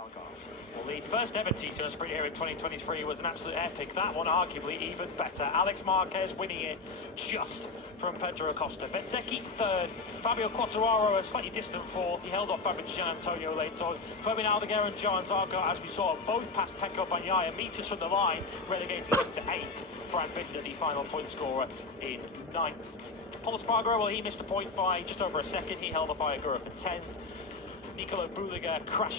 Well, the first ever TCR sprint here in 2023 was an absolute epic. That one arguably even better. Alex Marquez winning it just from Pedro Acosta. Bezzecchi third. Fabio Quartararo a slightly distant fourth. He held off Fabio Gian Antonio later. Fermin Aldeguer and Joan Zarco, as we saw, both past Pecco Bagnaia, meters from the line, relegating him to 8th. Brad Binder, the final point scorer, in 9th. Paul Espargaro, well, he missed the point by just over a second. He held off Iagura for 10th. Nicolo Buliga crashed